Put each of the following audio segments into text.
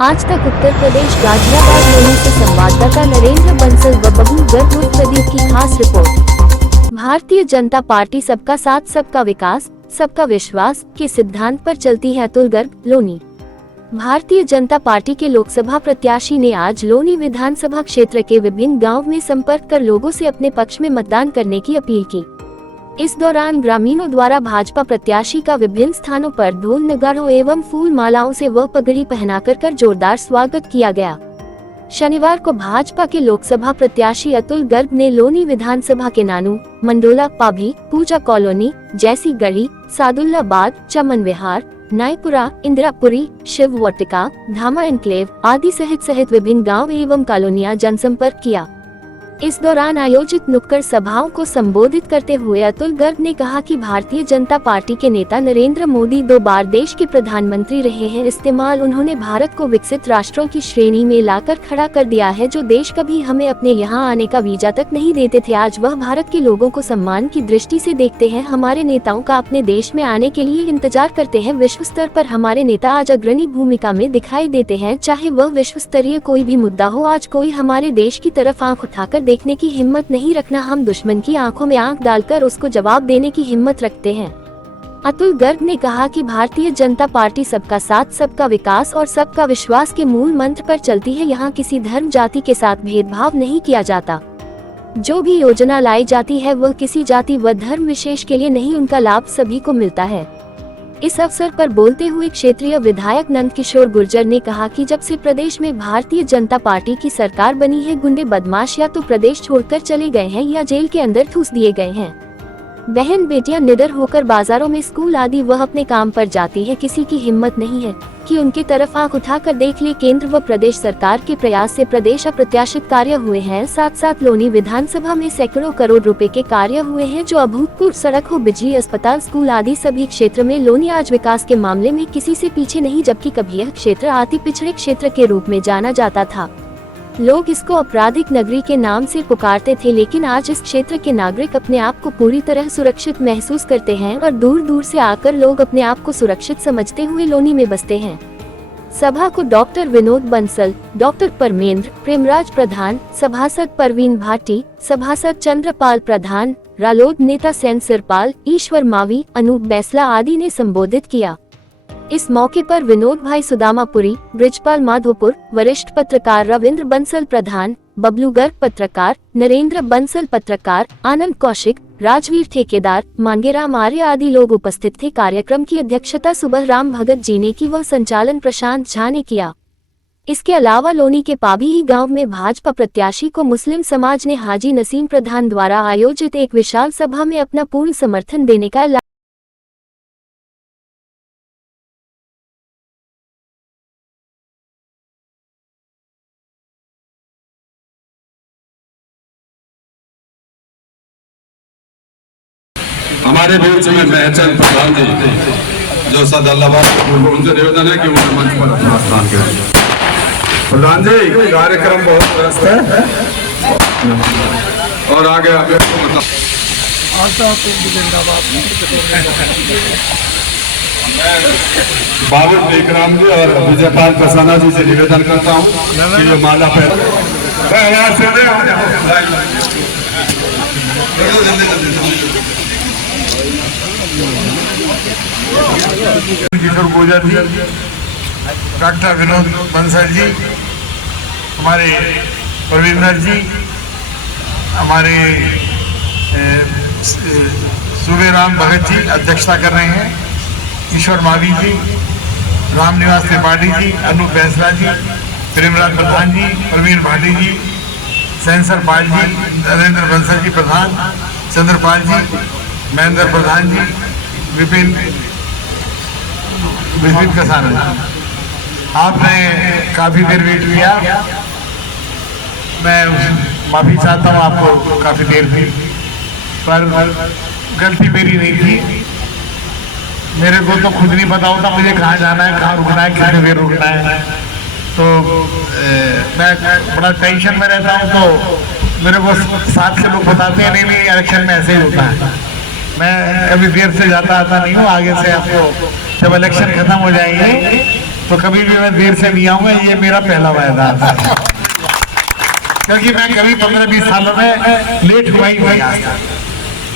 आज तक उत्तर प्रदेश गाजियाबाद लोनी से संवाददाता नरेंद्र बंसल व बबलू गर्ग उर्फ प्रदीप की खास रिपोर्ट। भारतीय जनता पार्टी सबका साथ सबका विकास सबका विश्वास के सिद्धांत पर चलती है। अतुल गर्ग, लोनी। भारतीय जनता पार्टी के लोकसभा प्रत्याशी ने आज लोनी विधानसभा क्षेत्र के विभिन्न गाँव में संपर्क कर लोगों से अपने पक्ष में मतदान करने की अपील की। इस दौरान ग्रामीणों द्वारा भाजपा प्रत्याशी का विभिन्न स्थानों पर ढोल नगाड़ों एवं फूल मालाओं से व पगड़ी पहनाकर जोरदार स्वागत किया गया। शनिवार को भाजपा के लोकसभा प्रत्याशी अतुल गर्ग ने लोनी विधानसभा के नानू, मंडोला, पाभी, पूजा कॉलोनी, जैसी गढ़ी, सादुल्लाबाद, चमन विहार, नायपुरा, इंदिरापुरी, शिव वाटिका, धामा एनक्लेव आदि सहित विभिन्न गाँव एवं कॉलोनियां जनसंपर्क किया। इस दौरान आयोजित नुक्कड़ सभाओं को संबोधित करते हुए अतुल गर्ग ने कहा कि भारतीय जनता पार्टी के नेता नरेंद्र मोदी 2 बार देश के प्रधानमंत्री रहे हैं। इस्तेमाल उन्होंने भारत को विकसित राष्ट्रों की श्रेणी में लाकर खड़ा कर दिया है, जो देश कभी हमें अपने यहाँ आने का वीजा तक नहीं देते थे। आज वह भारत के लोगों को सम्मान की दृष्टि से देखते हैं। हमारे नेताओं का अपने देश में आने के लिए इंतजार करते हैं। विश्व स्तर पर हमारे नेता आज अग्रणी भूमिका में दिखाई देते हैं, चाहे वह विश्व स्तरीय कोई भी मुद्दा हो। आज कोई हमारे देश की तरफ आंख उठाकर देखने की हिम्मत नहीं रखना। हम दुश्मन की आंखों में आंख डालकर उसको जवाब देने की हिम्मत रखते हैं। अतुल गर्ग ने कहा कि भारतीय जनता पार्टी सबका साथ सबका विकास और सबका विश्वास के मूल मंत्र पर चलती है। यहाँ किसी धर्म जाति के साथ भेदभाव नहीं किया जाता। जो भी योजना लाई जाती है वह किसी जाति व धर्म विशेष के लिए नहीं, उनका लाभ सभी को मिलता है। इस अवसर पर बोलते हुए क्षेत्रीय विधायक नंद किशोर गुर्जर ने कहा कि जब से प्रदेश में भारतीय जनता पार्टी की सरकार बनी है, गुंडे बदमाश या तो प्रदेश छोड़कर चले गए हैं या जेल के अंदर ठूस दिए गए हैं। बहन बेटियां निडर होकर बाजारों में, स्कूल आदि वह अपने काम पर जाती है। किसी की हिम्मत नहीं है कि उनकी तरफ आंख उठाकर देख ले। केंद्र व प्रदेश सरकार के प्रयास से प्रदेश अप्रत्याशित कार्य हुए हैं। साथ लोनी विधानसभा में सैकड़ों करोड़ रुपए के कार्य हुए हैं, जो अभूतपूर्व सड़क हो, बिजली, अस्पताल, स्कूल आदि सभी क्षेत्र में लोनी आज विकास के मामले में किसी से पीछे नहीं, जबकि कभी यह क्षेत्र अति पिछड़े क्षेत्र के रूप में जाना जाता था। लोग इसको आपराधिक नगरी के नाम से पुकारते थे, लेकिन आज इस क्षेत्र के नागरिक अपने आप को पूरी तरह सुरक्षित महसूस करते हैं और दूर दूर से आकर लोग अपने आप को सुरक्षित समझते हुए लोनी में बसते हैं। सभा को डॉक्टर विनोद बंसल, डॉक्टर परमेंद्र, प्रेमराज प्रधान, सभासद परवीन भाटी, सभासद चंद्रपाल प्रधान, रालोद नेता सेन सिरपाल, ईश्वर मावी, अनूप बैसला आदि ने संबोधित किया। इस मौके पर विनोद भाई सुदामापुरी, ब्रिजपाल माधोपुर, वरिष्ठ पत्रकार रविंद्र बंसल प्रधान, बबलू गर्ग पत्रकार, नरेंद्र बंसल पत्रकार, आनंद कौशिक, राजवीर ठेकेदार, मांगेराम आर्य आदि लोग उपस्थित थे। कार्यक्रम की अध्यक्षता सुबह राम भगत जी ने की, वह संचालन प्रशांत झा ने किया। इसके अलावा लोनी के पाभी गांव में भाजपा प्रत्याशी को मुस्लिम समाज ने हाजी नसीम प्रधान द्वारा आयोजित एक विशाल सभा में अपना पूर्ण समर्थन देने का ऐलान। हमारे बीच में महचंद प्रधान जी जो सदल्लाबाद, उनसे निवेदन है कि वो मंच पर अपना स्थान करें। प्रधान जी, कार्यक्रम बहुत व्यस्त है और आगे मतलब बाबू टेकराम जी और विजयपाल प्रसन्ना जी से निवेदन करता हूँ कि ये माला पे किशोर गुर्जर जी, डॉक्टर विनोद बंसल जी, हमारे परवींदर जी, हमारे सूबेराम भगत जी अध्यक्षता कर रहे हैं, ईश्वर मावी जी, रामनिवास त्रिपाठी जी, अनूप बैसला जी, प्रेमराज प्रधान जी, परवीन भाटी जी, सेंसर पाल जी, नरेंद्र बंसल जी प्रधान, चंद्रपाल जी, महेंद्र प्रधान जी, विपिन कसाना। आपने काफ़ी देर वेट किया, मैं माफ़ी चाहता हूँ, आपको काफ़ी देर थी, पर गलती मेरी नहीं थी। मेरे को तो खुद नहीं पता होता मुझे कहाँ जाना है, कहाँ रुकना है, कितने देर रुकना है। तो मैं बड़ा टेंशन में रहता हूँ, तो मेरे को साथ के लोग बताते हैं नहीं इलेक्शन में ऐसे ही होता है। मैं कभी देर से जाता आता नहीं हूँ। आगे से आपको जब इलेक्शन खत्म हो जाएंगे तो कभी भी मैं देर से नहीं आऊंगा, ये मेरा पहला वायदा था, क्योंकि मैं कभी 15-20 सालों में लेट हुआ ही नहीं आता।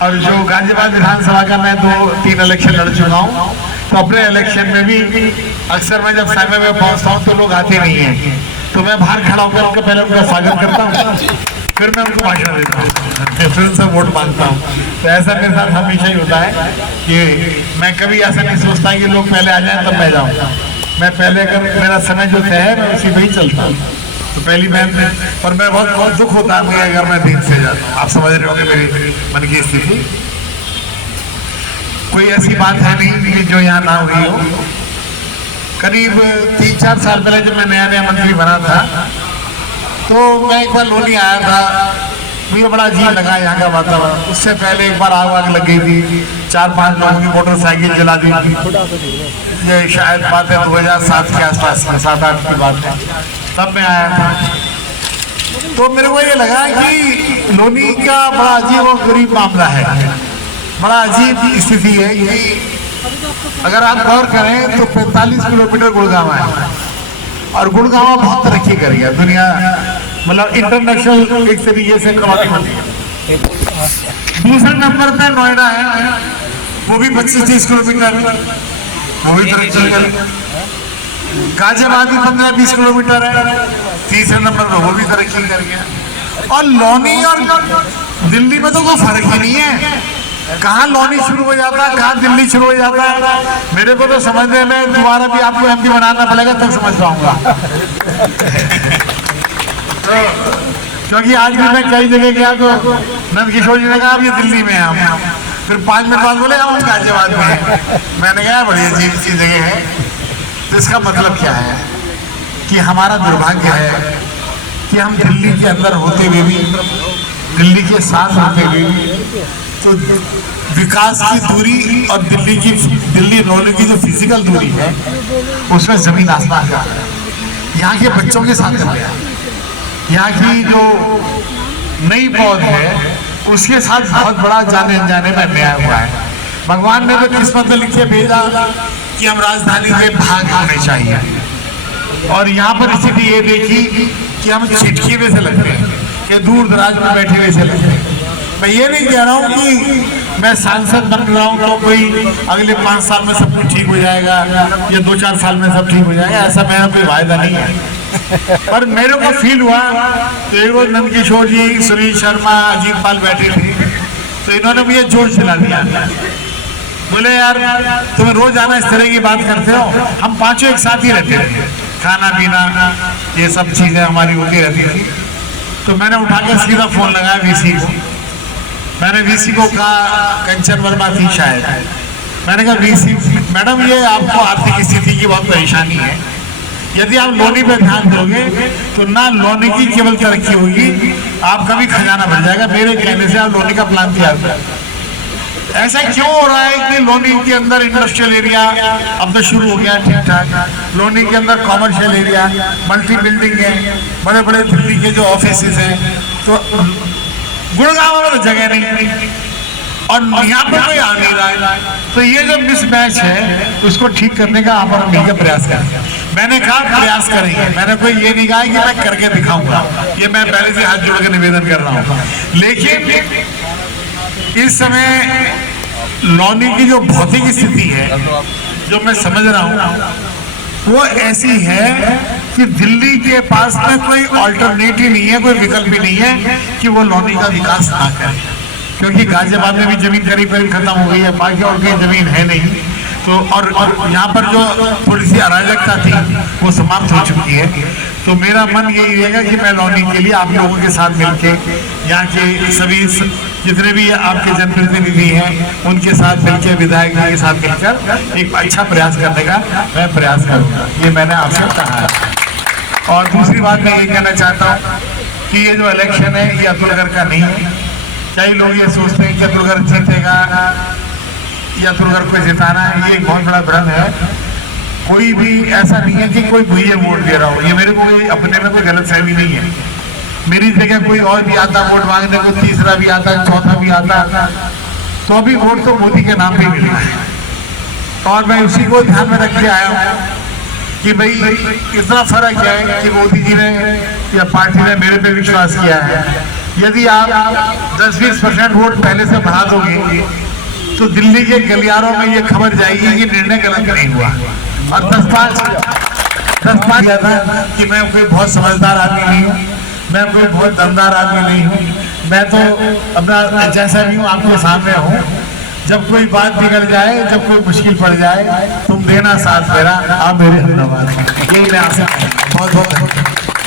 और जो गाजियाबाद विधानसभा का मैं 2-3 इलेक्शन लड़ चुका हूँ, तो अपने इलेक्शन में भी अक्सर मैं जब समय में पहुँचता हूँ तो लोग आते नहीं हैं, तो मैं बाहर खड़ा होकर उनका पहले उनका स्वागत करता हूँ, फिर मैं उनको भाषण देता हूँ, फिर उनसे वोट मांगता हूँ। तो ऐसा मेरे साथ हमेशा ही होता है कि मैं कभी ऐसा नहीं सोचता कि लोग पहले आ जाएं तब मैं जाऊँ। मैं पहले अगर मेरा समय जो तय है मैं उसी पे ही चलता हूँ। तो पहली बात पर मैं बहुत दुख होता है मुझे अगर मैं दिन से जाता हूँ। आप समझ रहे होंगे मेरी मन की स्थिति। कोई ऐसी बात है नहीं कि जो यहाँ ना हुई हो। करीब 3-4 साल पहले जब मैं नया मंत्री बना था, तो मैं एक बार लोनी आया था, मुझे बड़ा अजीब लगा यहाँ का वातावरण। उससे पहले एक बार आग लग गई थी, 4-5 लोगों की मोटरसाइकिल जला दी थी। ये शायद बात है 2007 के आसपास, 7-8 की बात है, तब मैं आया था। तो मेरे को ये लगा कि लोनी का बड़ा अजीब और गरीब मामला है, बड़ा अजीब स्थिति है कि अगर आप गौर करें तो 45 किलोमीटर गुड़गांव है, और गुड़गांव बहुत तरक्की कर गया, दुनिया मतलब इंटरनेशनल एक तरीके से कमाती होती है। दूसरे नंबर पे नोएडा है, वो भी 25-30 किलोमीटर, वो भी तरक्की कर गया। गाजियाबाद भी 15-20 किलोमीटर है, तीसरे नंबर पर वो भी तरक्की कर गया। और लोनी और दिल्ली में तो कोई फर्क ही नहीं है, कहाँ लोनी शुरू हो जाता है, कहाँ दिल्ली शुरू हो जाता है। मेरे को तो समझने में दोबारा भी आपको एमपी बनाना पड़ेगा तब समझ पाऊंगा। तो क्योंकि आज भी मैं कई जगह गया तो नंद किशोर जी ने कहा अब ये दिल्ली में है हम, फिर 5 मिनट बाद बोले हम गाजियाबाद में हैं। मैंने कहा बड़ी अजीब सी जगह है। तो इसका मतलब क्या है कि हमारा दुर्भाग्य है कि हम दिल्ली के अंदर होते हुए भी, दिल्ली के साथ होते हुए भी, तो विकास की दूरी और दिल्ली रोने की जो फिजिकल दूरी है उसमें जमीन आसमान का है। यहाँ के बच्चों के साथ चल गया, यहाँ की जो नई पौध है उसके साथ बहुत बड़ा जाने अनजाने में अन्याय हुआ है। भगवान ने तो किस्मत में लिख के भेजा कि हम राजधानी के भाग होने चाहिए, और यहाँ पर स्थिति ये देखी कि हम छिटकी में से लगते हैं, कि दूर दराज में बैठे हुए से लगते हैं। मैं ये नहीं कह रहा हूँ कि मैं सांसद बन रहा हूँ तो कोई अगले 5 साल में सब कुछ ठीक हो जाएगा या 2-4 साल में सब ठीक हो जाएगा, ऐसा मेरा कोई वायदा नहीं है। पर मेरे को फील हुआ तो एक रोज नंद किशोर जी, सुनील शर्मा, अजीत पाल बैठे थे, तो इन्होंने मुझे जोश दिला दिया। बोले यार तुम्हें रोज आना इस तरह की बात करते हो, हम पांचों एक साथ ही रहते थे, खाना पीना ये सब चीजें हमारी होती रहती थी। तो मैंने उठा के सीधा फोन लगाया वीसी को। मैंने वीसी को कहा, कंचन वर्मा थी शायद, मैंने कहा वीसी मैडम ये आपको आर्थिक स्थिति की बहुत परेशानी है, यदि आप लोनी पे ध्यान दोगे तो ना लोनी की केवल तरक्की होगी, आपका भी खजाना भर जाएगा। मेरे कहने से आप लोनी का प्लान तैयार करें। ऐसा क्यों हो रहा है कि लोनी के अंदर इंडस्ट्रियल एरिया अब तो शुरू हो गया ठीक ठाक, लोनी के अंदर कॉमर्शियल एरिया, मल्टी बिल्डिंग है, बड़े बड़े दिल्ली के जो ऑफिस हैं, तो गुड़गांव में तो जगह नहीं और यहाँ पर कोई आ नहीं रहा है। तो ये जो मिसमैच है उसको ठीक करने का आप और मिलकर प्रयास करें। मैंने कहा प्रयास करेंगे, मैंने कोई ये नहीं कहा कि मैं करके दिखाऊंगा, ये मैं पहले से हाथ जोड़ के निवेदन कर रहा हूँ। लेकिन इस समय लोनी की जो भौतिक स्थिति है जो मैं समझ रहा हूँ वो ऐसी है कि दिल्ली के पास में कोई ऑल्टरनेटिव नहीं है, कोई विकल्प ही नहीं है कि वो लोनी का विकास ना करे, क्योंकि गाजियाबाद में भी जमीन करीब करीब खत्म हो गई है, बाकी और कोई जमीन है नहीं। तो और यहाँ पर जो थोड़ी सी अराजकता थी वो समाप्त हो चुकी है। तो मेरा मन यही रहेगा कि मैं लोनी के लिए आप लोगों के साथ मिलके, यहाँ के सभी जितने भी आपके जनप्रतिनिधि हैं उनके साथ मिलकर, विधायक के साथ मिलकर एक अच्छा प्रयास करने का मैं प्रयास करूँगा, ये मैंने आपसे कहा है। और दूसरी बात मैं ये कहना चाहता हूँ कि ये जो इलेक्शन है ये अतुलगढ़ का नहीं है। कई लोग ये सोचते हैं कि अतुलगढ़ जीतेगा या अतुलगढ़ को जिताना है, ये एक बहुत बड़ा भ्रम है। कोई भी ऐसा नहीं है कि कोई भैया वोट दे रहा हो, ये मेरे को अपने में कोई गलतफहमी नहीं है। मेरी जगह कोई और भी आता वोट मांगने को, तीसरा भी आता, चौथा भी आता, तो अभी वोट तो मोदी के नाम पे मिल रहा है। और मैं उसी को ध्यान में रख के आया हूँ कि भाई इतना फर्क है कि मोदी जी ने या पार्टी ने मेरे पे विश्वास किया है। यदि आप 10-20% वोट पहले से बढ़ा दोगे तो दिल्ली के गलियारों में ये खबर जाएगी कि निर्णय गलत नहीं हुआ। और 10-5 किया था कि मैं कोई बहुत समझदार आदमी नहीं हूँ, मैं कोई बहुत दमदार आदमी नहीं हूँ, मैं तो अपना जैसा भी हूँ आपके सामने हूँ। जब कोई बात बिगड़ जाए, जब कोई मुश्किल पड़ जाए, तुम देना साथ मेरा, आप मेरे धन्यवाद। यही मैं आपसे बहुत बहुत